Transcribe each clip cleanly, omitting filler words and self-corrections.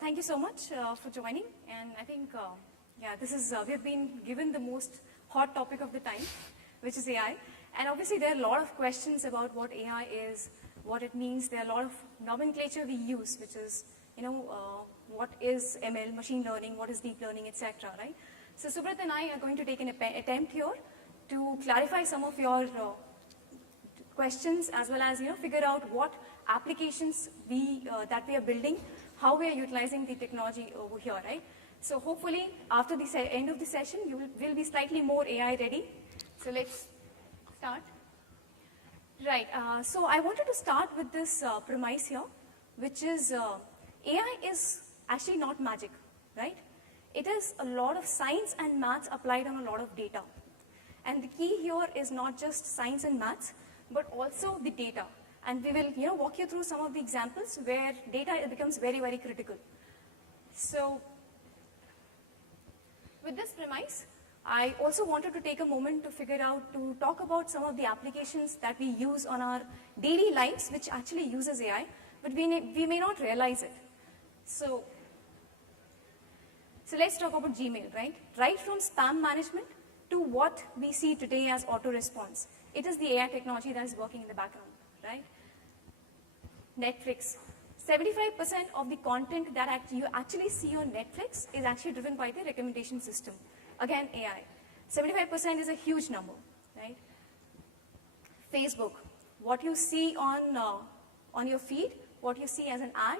Thank you so much for joining. And I think, we've been given the most hot topic of the time, which is AI. And obviously, there are a lot of questions about what AI is, what it means. There are a lot of nomenclature we use, which is, what is ML, machine learning, what is deep learning, etc. Right? So Subrat and I are going to take an attempt here to clarify some of your questions, as well as figure out what applications that we are building, how we are utilizing the technology over here, right? So hopefully, after the end of the session, you will be slightly more AI ready. So let's start. Right. So I wanted to start with this premise here, which is AI is actually not magic, right? It is a lot of science and maths applied on a lot of data. And the key here is not just science and maths, but also the data. And we will walk you through some of the examples where data becomes very, very critical. So with this premise, I also wanted to take a moment to talk about some of the applications that we use on our daily lives, which actually uses AI, but we may not realize it. So let's talk about Gmail, right? Right from spam management to what we see today as auto response. It is the AI technology that is working in the background, right? Netflix. 75% of the content that you actually see on Netflix is actually driven by the recommendation system. Again, AI. 75% is a huge number, right? Facebook. What you see on your feed, what you see as an ad,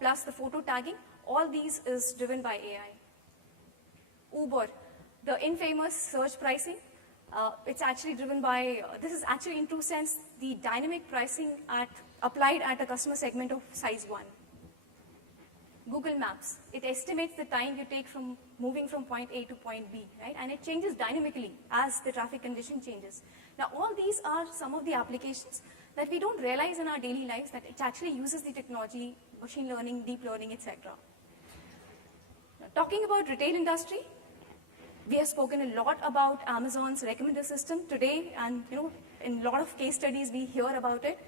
plus the photo tagging, all these is driven by AI. Uber, the infamous search pricing, it's actually driven by, this is actually in true sense the dynamic pricing applied at a customer segment of size 1. Google Maps, it estimates the time you take from moving from point A to point B, right? And it changes dynamically as the traffic condition changes. Now all these are some of the applications that we don't realize in our daily lives, that it actually uses the technology, machine learning, deep learning, etc. Now, talking about retail industry, we have spoken a lot about Amazon's recommender system today, and in a lot of case studies we hear about it.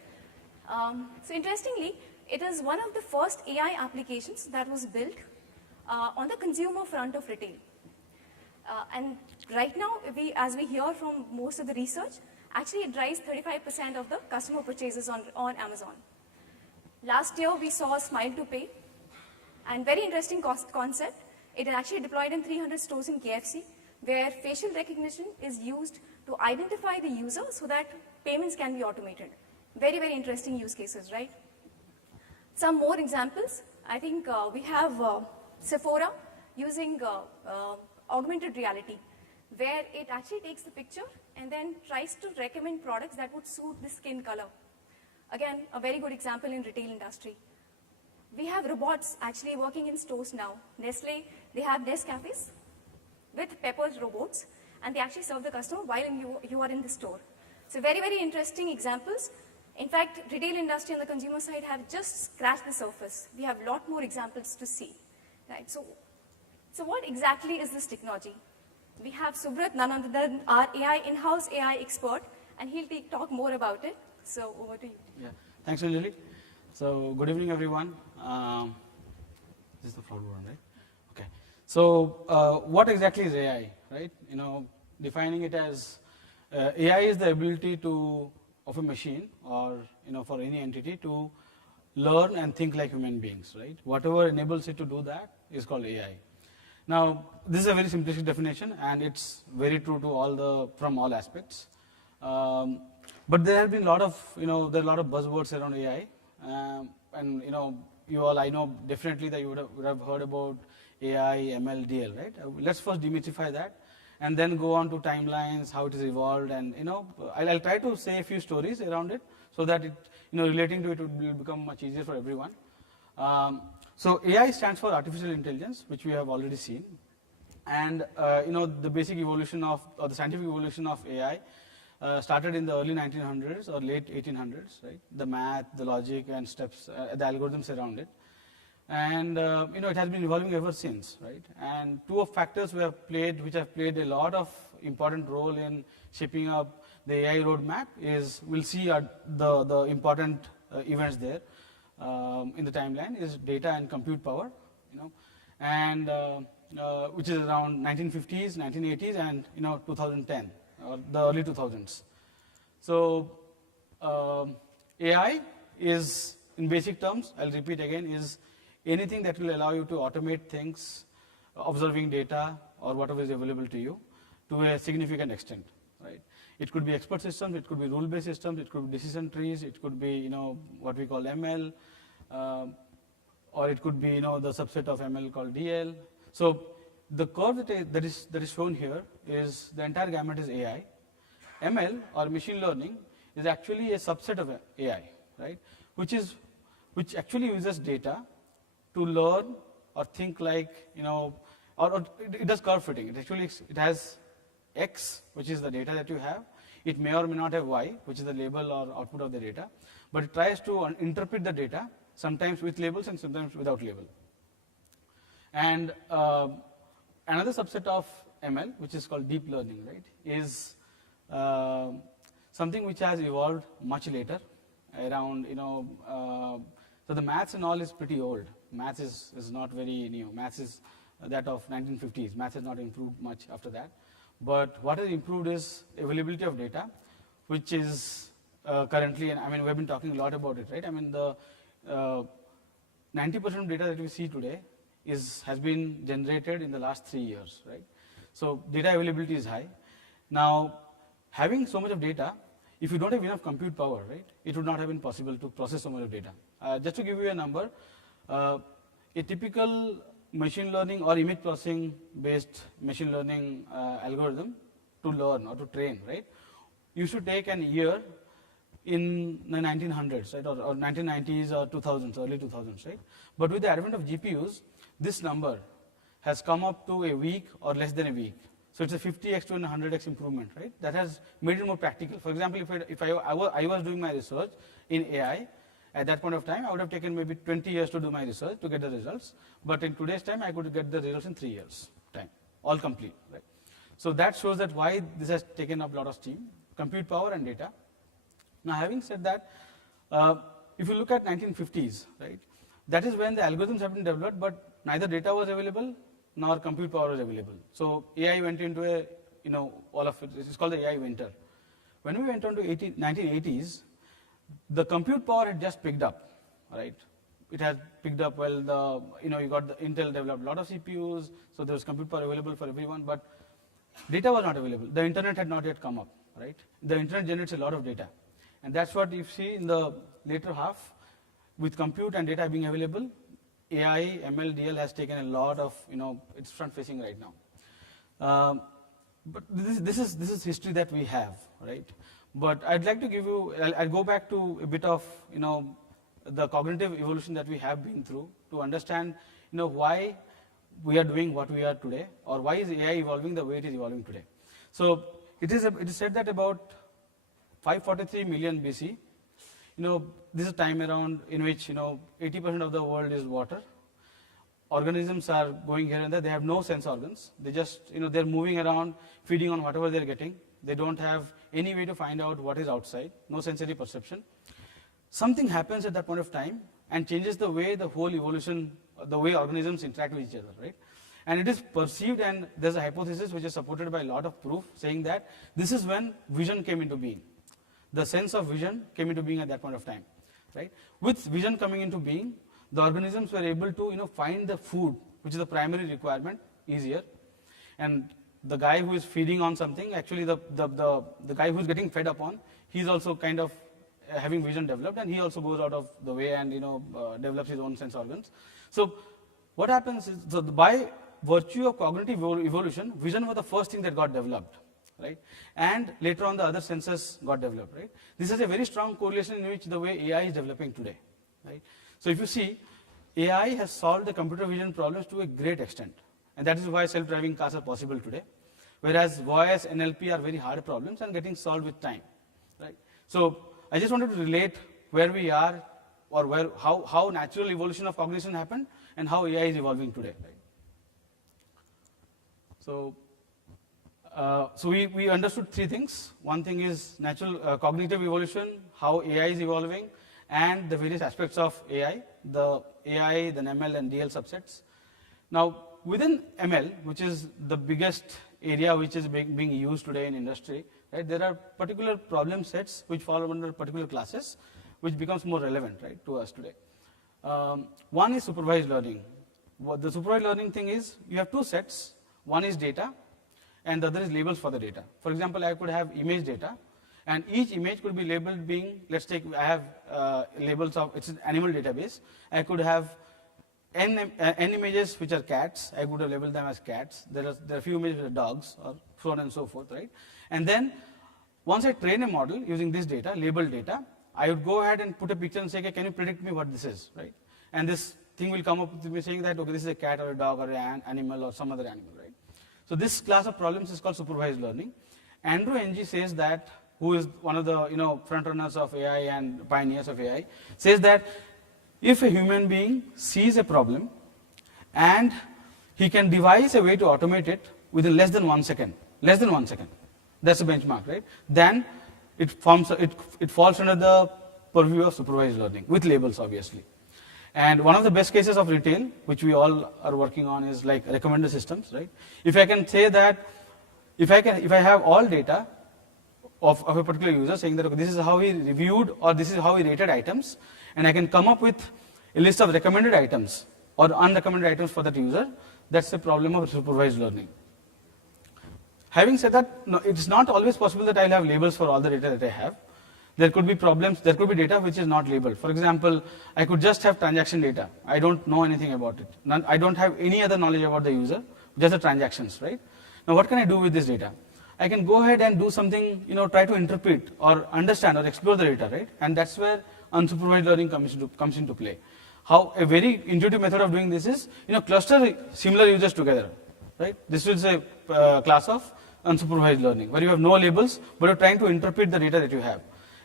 So interestingly, it is one of the first AI applications that was built on the consumer front of retail. And right now, as we hear from most of the research, actually it drives 35% of the customer purchases on Amazon. Last year, we saw Smile to Pay, and very interesting concept. It is actually deployed in 300 stores in KFC, where facial recognition is used to identify the user so that payments can be automated. Very, very interesting use cases, right? Some more examples. I think we have Sephora using augmented reality, where it actually takes the picture and then tries to recommend products that would suit the skin color. Again, a very good example in retail industry. We have robots actually working in stores now. Nestle, they have Nescafes with Pepper's robots, and they actually serve the customer while you are in the store. So very, very interesting examples. In fact, retail industry on the consumer side have just scratched the surface. We have a lot more examples to see, right? So what exactly is this technology? We have Subrat, none other than our in-house AI expert, and he'll talk more about it. So over to you. Yeah, thanks, Anjali. So good evening, everyone. This is the floor one, right? Okay. So what exactly is AI, right? Defining it as AI is the ability of a machine or for any entity to learn and think like human beings, right? Whatever enables it to do that is called AI. Now, this is a very simplistic definition, and it's very true to from all aspects. But there have been a lot of there are a lot of buzzwords around AI, and you all, I know definitely that you would have heard about AI, ML, DL, right? Let's first demystify that, and then go on to timelines, how it has evolved, and I'll try to say a few stories around it so that it relating to it will become much easier for everyone. So AI stands for artificial intelligence, which we have already seen, and the basic evolution or the scientific evolution of AI started in the early 1900s or late 1800s, right? The math, the logic, and steps, the algorithms around it, and it has been evolving ever since, right? And two of factors which have played a lot of important role in shaping up the AI roadmap is we'll see the important events there. in the timeline is data and compute power, and which is around 1950s, 1980s, and 2010 or the early 2000s. So AI is, in basic terms, I'll repeat again, is anything that will allow you to automate things, observing data or whatever is available to you to a significant extent, right? It could be expert systems, it could be rule-based systems, it could be decision trees, it could be what we call ML, or it could be the subset of ML called DL. So the curve that is shown here is the entire gamut is AI. ML or machine learning is actually a subset of AI, right? Which actually uses data to learn or think like or it does curve fitting. It has X, which is the data that you have. It may or may not have Y, which is the label or output of the data, but it tries to interpret the data, sometimes with labels and sometimes without label. And another subset of ML, which is called deep learning, right, is something which has evolved much later, around so the maths and all is pretty old. Maths is not very new. Maths is that of 1950s. Maths has not improved much after that. But what has improved is availability of data, which is currently, and I mean, we've been talking a lot about it, right? I mean, the 90% of data that we see today has been generated in the last 3 years, right? So data availability is high. Now, having so much of data, if you don't have enough compute power, right, it would not have been possible to process so much of data. Just to give you a number, a typical machine learning or image processing based machine learning algorithm to learn or to train, right, used to take an year in the 1900s, right, or 1990s or 2000s, early 2000s, right? But with the advent of GPUs, this number has come up to a week or less than a week. So it's a 50x to a 100x improvement, right? That has made it more practical. For example, if I was doing my research in AI, at that point of time, I would have taken maybe 20 years to do my research to get the results. But in today's time, I could get the results in 3 years time, all complete, right? So that shows that why this has taken up a lot of steam, compute power and data. Now, having said that, if you look at 1950s, right, that is when the algorithms have been developed, but neither data was available nor compute power was available. So AI went into a, all of it. This is called the AI winter. When we went on to 1980s, the compute power had just picked up, right? It had picked up well. You got the Intel developed a lot of CPUs, so there was compute power available for everyone, but data was not available. The internet had not yet come up, right? The internet generates a lot of data, and that's what you see in the later half, with compute and data being available. AI, ML, DL has taken a lot of, it's front-facing right now. But this is history that we have, right? But I'd like to give you, I'll go back to a bit of, the cognitive evolution that we have been through to understand, why we are doing what we are today, or why is AI evolving the way it is evolving today. So it is said that about 543 million BC, this is a time around in which 80% of the world is water. Organisms are going here and there. They have no sense organs. They just they're moving around, feeding on whatever they're getting. They don't have any way to find out what is outside. No sensory perception. Something happens at that point of time and changes the way the whole evolution, the way organisms interact with each other, right? And it is perceived, and there's a hypothesis which is supported by a lot of proof saying that this is when vision came into being. The sense of vision came into being at that point of time, right? With vision coming into being, the organisms were able to find the food, which is the primary requirement, easier. And the guy who is feeding on something, actually the guy who is getting fed upon, he's also kind of having vision developed, and he also goes out of the way and develops his own sense organs. So what happens is, so by virtue of cognitive evolution, vision was the first thing that got developed, right? And later on the other senses got developed, right? This is a very strong correlation in which the way AI is developing today, right? So if you see, AI has solved the computer vision problems to a great extent, and that is why self-driving cars are possible today, whereas voice, NLP are very hard problems and getting solved with time, right? So I just wanted to relate where we are, or how natural evolution of cognition happened and how AI is evolving today, right? So we understood three things. One thing is natural cognitive evolution, how AI is evolving, and the various aspects of AI, the ML and DL subsets. Now, within ML, which is the biggest area which is being used today in industry, right, there are particular problem sets which fall under particular classes, which becomes more relevant, right, to us today. One is supervised learning. What the supervised learning thing is, you have two sets. One is data, and the other is labels for the data. For example, I could have image data, and each image could be labeled being, let's take, I have labels of, it's an animal database. I could have n images which are cats. I could have labeled them as cats. There are a few images which are dogs, or so on and so forth, right? And then, once I train a model using this data, labeled data, I would go ahead and put a picture and say, okay, can you predict me what this is, right? And this thing will come up with me saying that, okay, this is a cat or a dog or an animal or some other animal, right? So this class of problems is called supervised learning. Andrew Ng says that, who is one of the front runners of AI and pioneers of AI, says that if a human being sees a problem and he can devise a way to automate it within less than 1 second, that's the benchmark, right? Then it falls under the purview of supervised learning with labels, obviously. And one of the best cases of retail, which we all are working on, is like recommender systems, right? If I can say that, if I have all data of a particular user saying that, okay, this is how he reviewed or this is how he rated items, and I can come up with a list of recommended items or unrecommended items for that user, that's the problem of supervised learning. Having said that, no, it's not always possible that I'll have labels for all the data that I have. There could be problems, there could be data which is not labeled. For example, I could just have transaction data. I don't know anything about it. I don't have any other knowledge about the user, just the transactions, right? Now what can I do with this data? I can go ahead and do something, try to interpret or understand or explore the data, right? And that's where unsupervised learning comes into play. How a very intuitive method of doing this is, cluster similar users together, right? This is a class of unsupervised learning, where you have no labels, but you're trying to interpret the data that you have.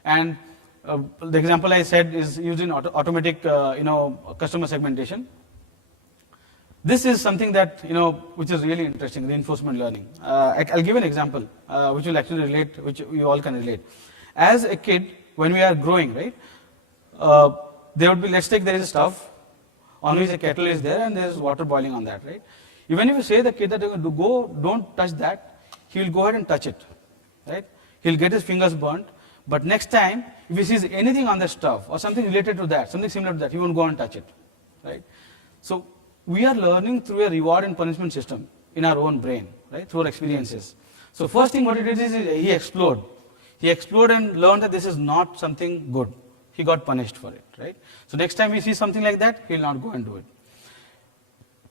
And the example I said is used in automatic, customer segmentation. This is something that, which is really interesting, reinforcement learning. I'll give an example, which will actually relate, which you all can relate. As a kid, when we are growing, right, there would be, let's take there is a stove on which a kettle is there and there is water boiling on that, right? Even if you say the kid that don't touch that, he will go ahead and touch it, right? He'll get his fingers burnt. But next time, if he sees anything on the stove or something related to that, something similar to that, he won't go and touch it, right? So we are learning through a reward and punishment system in our own brain, right, through our experiences. So first thing what he did is he explored. He explored and learned that this is not something good. He got punished for it, right? So next time he sees something like that, he will not go and do it.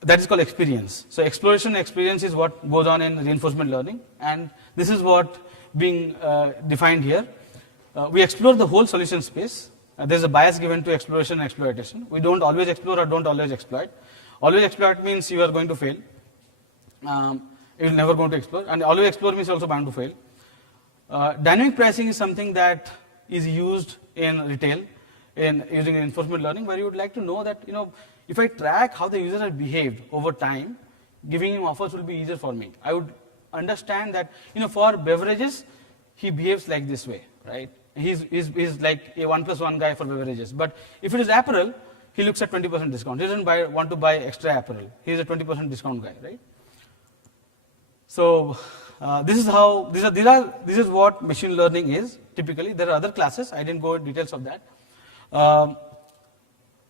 That is called experience. So exploration experience is what goes on in reinforcement learning, and this is what being defined here. We explore the whole solution space. There's a bias given to exploration and exploitation. We don't always explore or don't always exploit. Always exploit means you are going to fail. You're never going to explore. And always explore means you're also bound to fail. Dynamic pricing is something that is used in retail, in using reinforcement learning, where you would like to know that, if I track how the user has behaved over time, giving him offers will be easier for me. I would understand that, for beverages, he behaves like this way, right? He's like a 1+1 guy for beverages. But if it is apparel, he looks at 20% discount. He doesn't want to buy extra apparel. He's a 20% discount guy, right? So this is what machine learning is typically. There are other classes. I didn't go into details of that.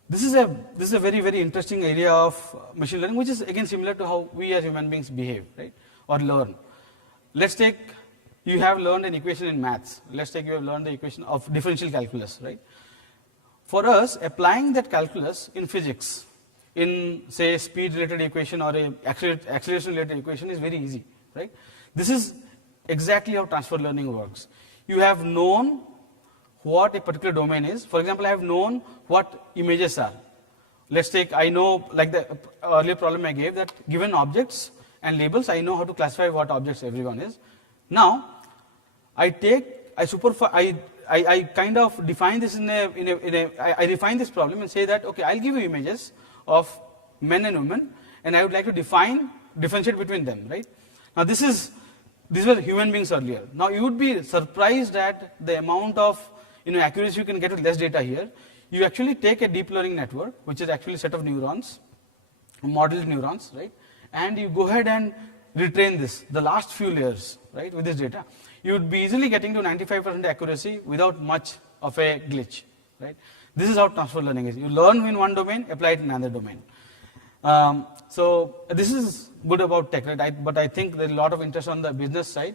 This is a very, very interesting area of machine learning, which is again similar to how we as human beings behave, right, or learn. Let's take, you have learned an equation in maths. Let's take you have learned the equation of differential calculus, right? For us, applying that calculus in physics, in say speed-related equation or a acceleration-related equation is very easy, right? This is exactly how transfer learning works. You have known what a particular domain is. For example, I have known what images are. Let's take, I know, like the earlier problem I gave, that given objects and labels, I know how to classify what objects everyone is. Now, I kind of define this I refine this problem and say that, okay, I'll give you images of men and women, and I would like to differentiate between them, right? Now, these were human beings earlier. Now, you would be surprised at the amount of accuracy you can get with less data here. you actually take a deep learning network, which is actually a set of neurons, modeled neurons, right? And you go ahead and retrain this, the last few layers, right, with this data. You would be easily getting to 95% accuracy without much of a glitch, right? This is how transfer learning is. You learn in one domain, apply it in another domain. So this is good about tech, right? But I think there's a lot of interest on the business side.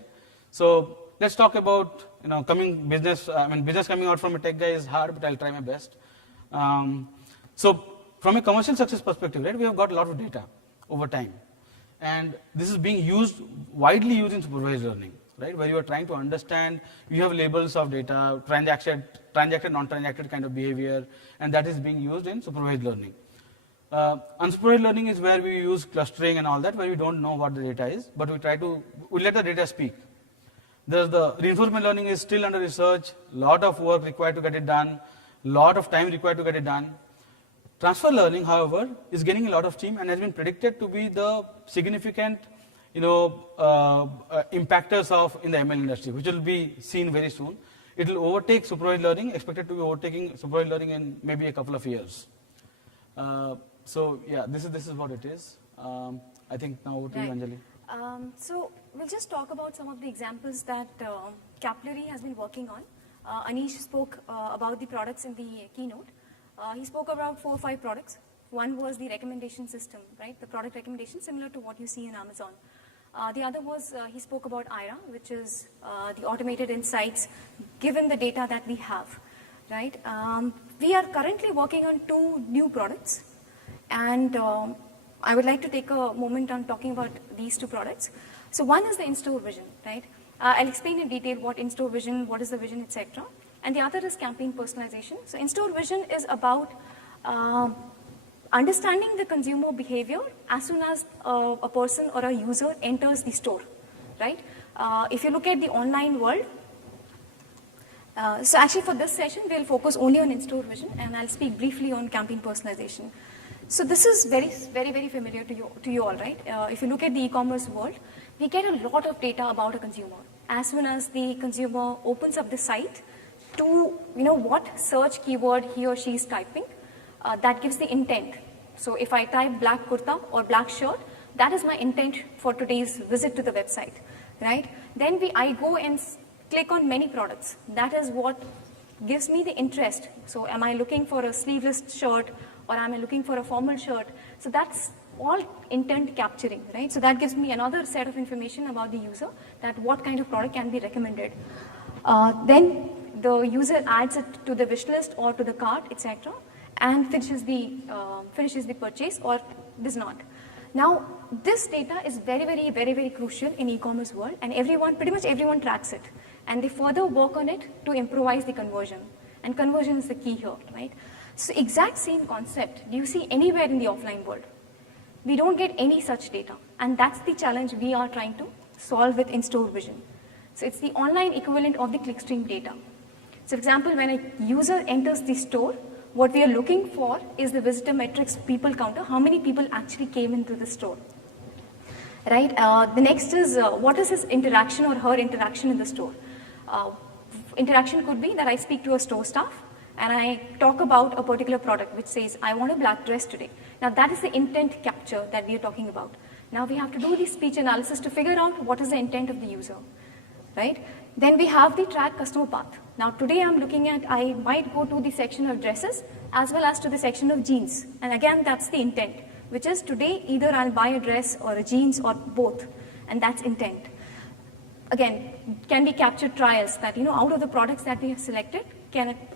So let's talk about, business. Business coming out from a tech guy is hard, but I'll try my best. So from a commercial success perspective, right, we have got a lot of data over time. And this is being used, widely used in supervised learning, right, where you are trying to understand, you have labels of data, transacted, non-transacted kind of behavior, and that is being used in supervised learning. Unsupervised learning is where we use clustering and all that, where we don't know what the data is, but we let the data speak. There's the reinforcement learning is still under research, lot of work required to get it done, lot of time required to get it done. Transfer learning, however, is getting a lot of steam and has been predicted to be the significant, impactors in the ML industry, which will be seen very soon. It will overtake supervised learning, expected to be overtaking supervised learning in maybe a couple of years. So yeah, this is what it is. I think now over to you, Anjali. So we'll just talk about some of the examples that Capillary has been working on. Anish spoke about the products in the keynote. He spoke about 4 or 5 products. One was the recommendation system, right? The product recommendation, similar to what you see in Amazon. The other was, he spoke about IRA, which is the automated insights given the data that we have, right? We are currently working on 2 new products, and I would like to take a moment on talking about these 2 products. So one is the in-store vision, right? I'll explain in detail what in-store vision, what is the vision, etc. And the other is campaign personalization. So in-store vision is about understanding the consumer behavior as soon as a person or a user enters the store, right? If you look at the online world, so actually for this session, we'll focus only on in-store vision, and I'll speak briefly on campaign personalization. So this is very, very, very familiar to you all, right? If you look at the e-commerce world, we get a lot of data about a consumer. As soon as the consumer opens up the site to, what search keyword he or she is typing, that gives the intent. So if I type black kurta or black shirt, that is my intent for today's visit to the website, right? Then I go and click on many products. That is what gives me the interest. So am I looking for a sleeveless shirt, or am I looking for a formal shirt? So that's all intent capturing, right? So that gives me another set of information about the user, that what kind of product can be recommended. Then the user adds it to the wish list or to the cart, etc., and finishes the purchase or does not. Now, this data is very, very, very, very crucial in e-commerce world, and pretty much everyone tracks it, and they further work on it to improvise the conversion. And conversion is the key here, right? So exact same concept do you see anywhere in the offline world. We don't get any such data, and that's the challenge we are trying to solve with in-store vision. So it's the online equivalent of the clickstream data. So for example, when a user enters the store, what we are looking for is the visitor metrics people counter, how many people actually came into the store, right? The next is what is his interaction or her interaction in the store. Interaction could be that I speak to a store staff and I talk about a particular product which says, I want a black dress today. Now that is the intent capture that we are talking about. Now we have to do the speech analysis to figure out what is the intent of the user, right? Then we have the track customer path. Now today I'm looking at, I might go to the section of dresses as well as to the section of jeans. And again, that's the intent, which is today either I'll buy a dress or a jeans or both, and that's intent. Again, can we capture trials that, out of the products that we have selected,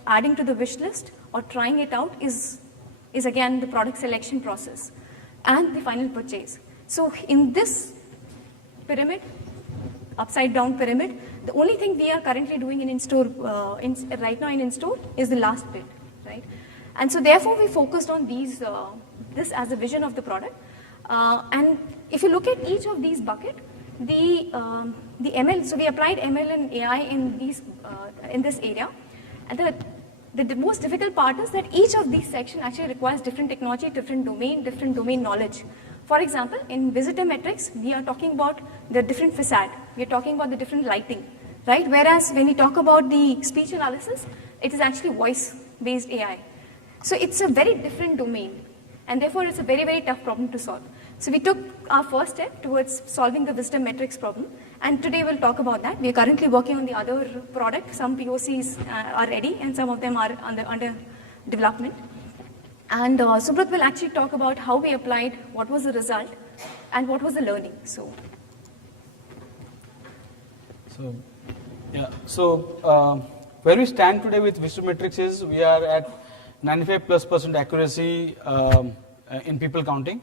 adding to the wish list or trying it out is again the product selection process and the final purchase. So in this pyramid, upside down pyramid, the only thing we are currently doing in in-store, right now in in-store is the last bit, right? And so therefore we focused on this as a vision of the product. And if you look at each of these buckets, the ML, so we applied ML and AI in this area. And the most difficult part is that each of these sections actually requires different technology, different domain knowledge. For example, in visitor metrics, we are talking about the different facade. We are talking about the different lighting, right? Whereas when we talk about the speech analysis, it is actually voice-based AI. So it's a very different domain, and therefore it's a very, very tough problem to solve. So we took our first step towards solving the wisdom metrics problem, and today we'll talk about that. We are currently working on the other product. Some POCs are ready, and some of them are under development. And Subrat will actually talk about how we applied, what was the result, and what was the learning. So where we stand today with wisdom metrics is we are at 95+% accuracy in people counting.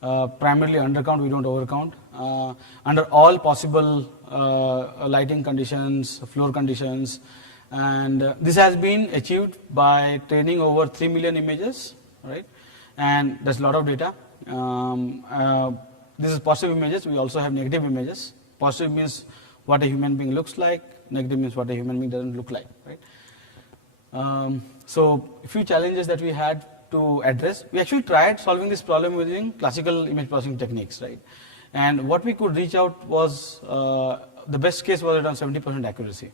Primarily undercount, we don't overcount. Under all possible lighting conditions, floor conditions, and this has been achieved by training over 3 million images, right? And there's a lot of data. This is positive images. We also have negative images. Positive means what a human being looks like. Negative means what a human being doesn't look like, right? So a few challenges that we had to address. We actually tried solving this problem using classical image processing techniques, right? And what we could reach out was, the best case was around 70% accuracy.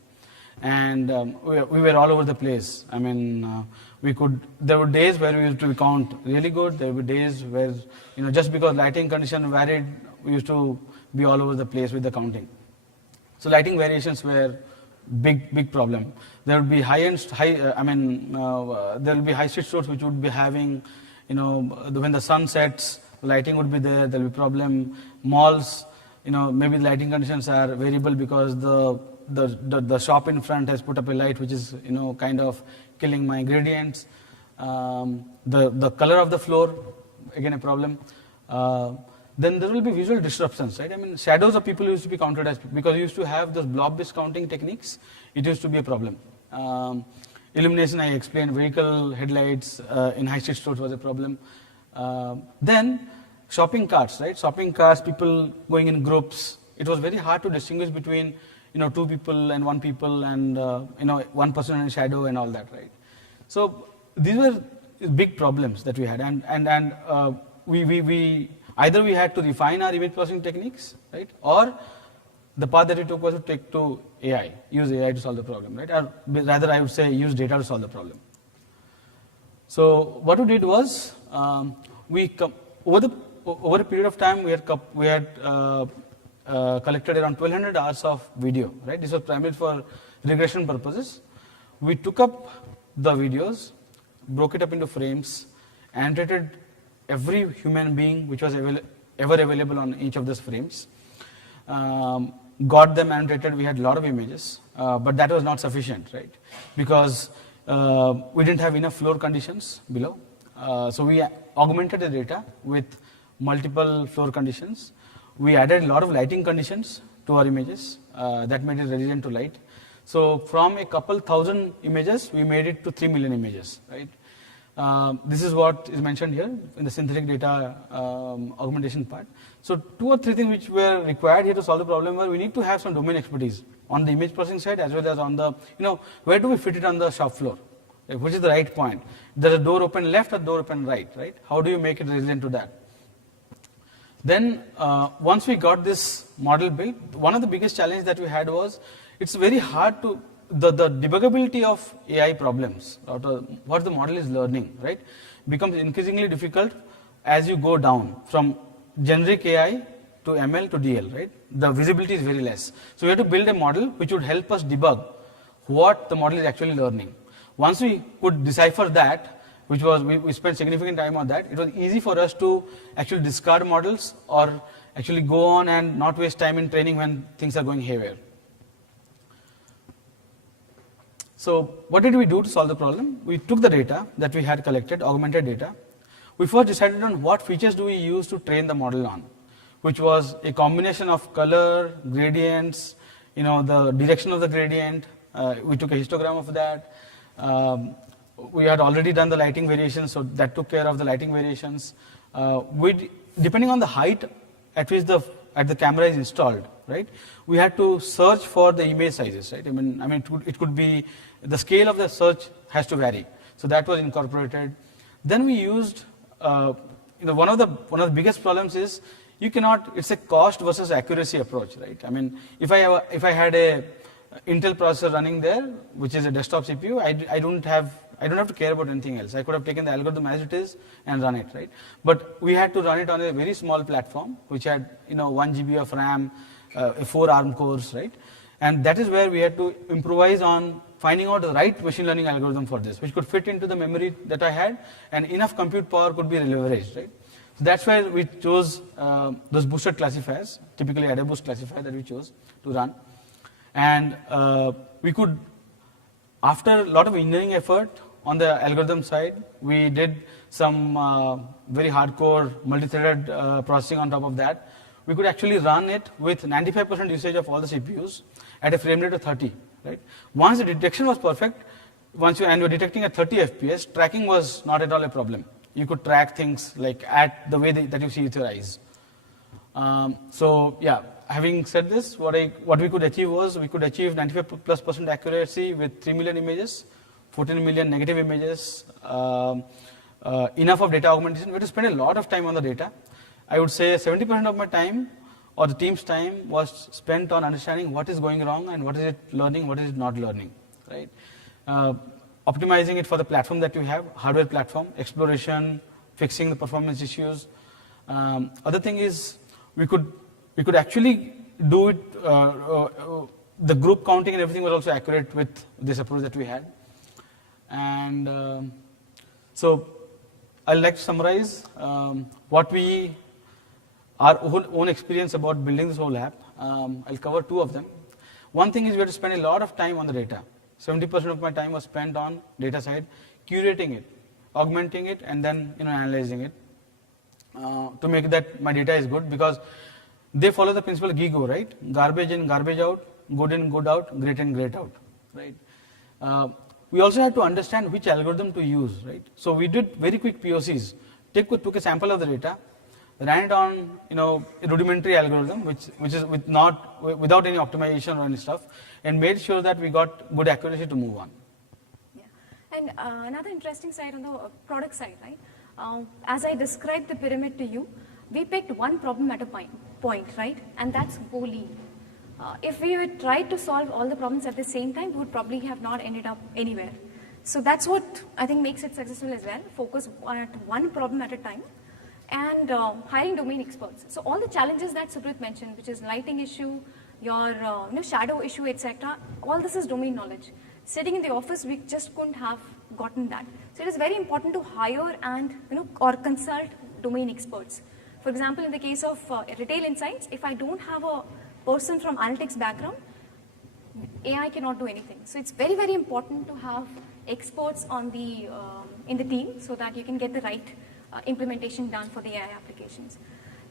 And we were all over the place. I mean, there were days where we used to count really good. There were days where, just because lighting condition varied, we used to be all over the place with the counting. So lighting variations were big problem. There would be there will be high street stores which would be having, when the sun sets, lighting would be there. There will be problem. Malls, maybe the lighting conditions are variable because the shop in front has put up a light which is kind of killing my gradients. The color of the floor, again a problem. Then there will be visual disruptions, right? I mean, shadows of people used to be counted as, because we used to have those blob-based counting techniques, it used to be a problem. Illumination, I explained, vehicle headlights in high street stores was a problem. Then shopping carts, right? Shopping carts, people going in groups. It was very hard to distinguish between, 2 people and 1 people and, 1 person in shadow and all that, right? So these were big problems that we had, and we either we had to refine our image processing techniques, right? Or the path that we took was to take to AI, use AI to solve the problem, right? Or rather, I would say use data to solve the problem. So what we did was, over a period of time, we had collected around 1,200 hours of video, right? This was primarily for regression purposes. We took up the videos, broke it up into frames, annotated every human being which was ever available on each of those frames, got them annotated. We had a lot of images, but that was not sufficient, right? Because we didn't have enough floor conditions below. So we augmented the data with multiple floor conditions. We added a lot of lighting conditions to our images that made it resistant to light. So from a couple thousand images, we made it to 3 million images, right? This is what is mentioned here in the synthetic data augmentation part. So 2 or 3 things which were required here to solve the problem were, we need to have some domain expertise on the image processing side as well as on the, where do we fit it on the shop floor? Like, which is the right point? There's a door open left or door open right? How do you make it resilient to that? Then once we got this model built, one of the biggest challenges that we had was, it's very hard to, the debuggability of AI problems, or what the model is learning, right, becomes increasingly difficult as you go down from generic AI to ML to DL, right? The visibility is very less. So we have to build a model which would help us debug what the model is actually learning. Once we could decipher that, which was, we spent significant time on that, it was easy for us to actually discard models or actually go on and not waste time in training when things are going haywire. So what did we do to solve the problem? We took the data that we had collected, augmented data. We first decided on what features do we use to train the model on, which was a combination of color, gradients, the direction of the gradient. We took a histogram of that. We had already done the lighting variations, so that took care of the lighting variations. Depending on the height at which the camera is installed, right? We had to search for the image sizes, right? I mean, it could be, the scale of the search has to vary. So that was incorporated. Then we used, one of the biggest problems is, you cannot, it's a cost versus accuracy approach, right? I mean, if I had a Intel processor running there, which is a desktop CPU, I don't have I don't have to care about anything else. I could have taken the algorithm as it is and run it, right? But we had to run it on a very small platform, which had 1 GB of RAM, 4 ARM cores, right? And that is where we had to improvise on finding out the right machine learning algorithm for this, which could fit into the memory that I had, and enough compute power could be leveraged, right? So that's why we chose those boosted classifiers, typically AdaBoost classifier that we chose to run. And we could, after a lot of engineering effort on the algorithm side, we did some very hardcore multi-threaded processing on top of that. We could actually run it with 95% usage of all the CPUs at a frame rate of 30. Right? Once the detection was perfect, and you're detecting at 30 FPS, tracking was not at all a problem. You could track things like at the way that you see with your eyes. So yeah, having said this, what we could achieve was we could achieve 95+% accuracy with 3 million images, 14 million negative images, enough of data augmentation. We had to spend a lot of time on the data. I would say 70% of my time, or the team's time, was spent on understanding what is going wrong and what is it learning, what is it not learning, right? Optimizing it for the platform that we have, hardware platform, exploration, fixing the performance issues. Other thing is we could actually do it, the group counting and everything was also accurate with this approach that we had. And so I'd like to summarize our own experience about building this whole app. I'll cover 2 of them. One thing is we had to spend a lot of time on the data. 70% of my time was spent on data side, curating it, augmenting it, and then analyzing it to make that my data is good, because they follow the principle of GIGO, right? Garbage in, garbage out, good in, good out, great in, great out, right? We also had to understand which algorithm to use, right? So we did very quick POCs. Took a sample of the data, ran it on a rudimentary algorithm, which is without any optimization or any stuff, and made sure that we got good accuracy to move on. Yeah, and another interesting side on the product side, right? As I described the pyramid to you, we picked one problem at a point, right? And that's go lean. If we had tried to solve all the problems at the same time, we would probably have not ended up anywhere. So that's what I think makes it successful as well. Focus on one problem at a time. And hiring domain experts. So all the challenges that Subrat mentioned, which is lighting issue, your shadow issue, etc., all this is domain knowledge. Sitting in the office, we just couldn't have gotten that. So it is very important to hire and or consult domain experts. For example, in the case of retail insights, if I don't have a person from analytics background, AI cannot do anything. So it's very, very important to have experts on the in the team so that you can get the right implementation done for the AI applications.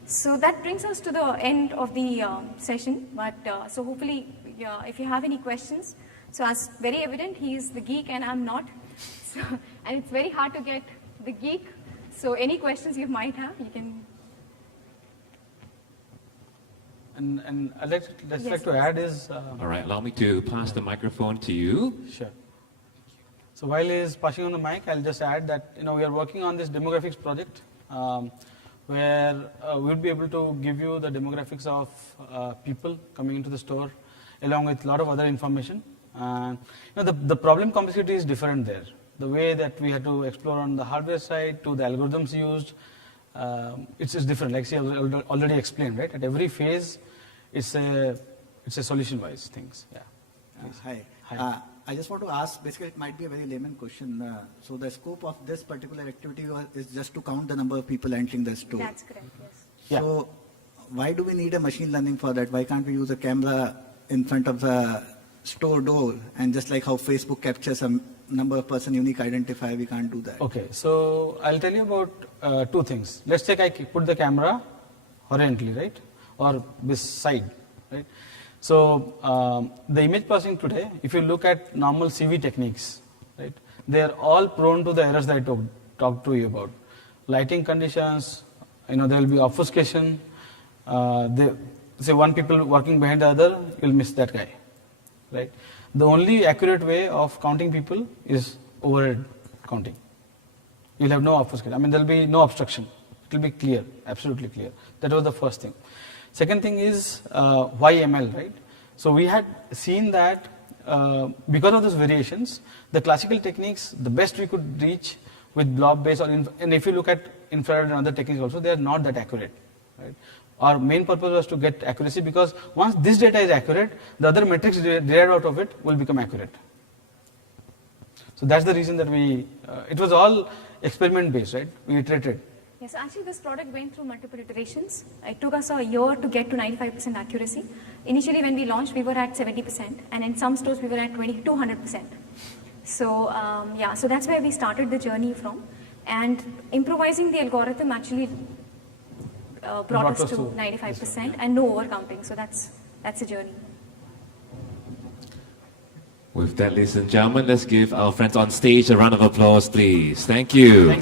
So that brings us to the end of the session. But so hopefully, if you have any questions, so as very evident, he is the geek and I'm not. So, and it's very hard to get the geek. So any questions you might have, you can. And I'd like to add is. All right, allow me to pass the microphone to you. Sure. So while he is passing on the mic, I'll just add that we are working on this demographics project, where we'll be able to give you the demographics of people coming into the store, along with a lot of other information. The problem complexity is different there. The way that we had to explore on the hardware side to the algorithms used, it's different. Like I already explained, right? At every phase, it's a solution-wise things. Yeah. Hi. I just want to ask, basically it might be a very layman question. So the scope of this particular activity is just to count the number of people entering the store. That's correct, yes. So why do we need a machine learning for that? Why can't we use a camera in front of the store door, and just like how Facebook captures a number of person unique identifier, we can't do that? Okay, so I'll tell you about 2 things. Let's take I put the camera horizontally, right? Or this side, right? So the image processing today, if you look at normal CV techniques, right, they are all prone to the errors that I talked to you about. Lighting conditions, there will be obfuscation. Say one people working behind the other, you'll miss that guy, right? The only accurate way of counting people is overhead counting. You'll have no obfuscation. I mean, there'll be no obstruction. It will be clear, absolutely clear. That was the first thing. Second thing is why ML, right? So we had seen that because of those variations, the classical techniques, the best we could reach with blob-based, and if you look at infrared and other techniques also, they are not that accurate. Right? Our main purpose was to get accuracy, because once this data is accurate, the other metrics derived out of it will become accurate. So that's the reason that it was all experiment-based, right? We iterated. Yes, actually this product went through multiple iterations. It took us a year to get to 95% accuracy. Initially when we launched, we were at 70%, and in some stores we were at 200%. So yeah, so that's where we started the journey from. And improvising the algorithm actually brought us to 95% and no overcounting. So that's the journey. With that, ladies and gentlemen, let's give our friends on stage a round of applause, please. Thank you.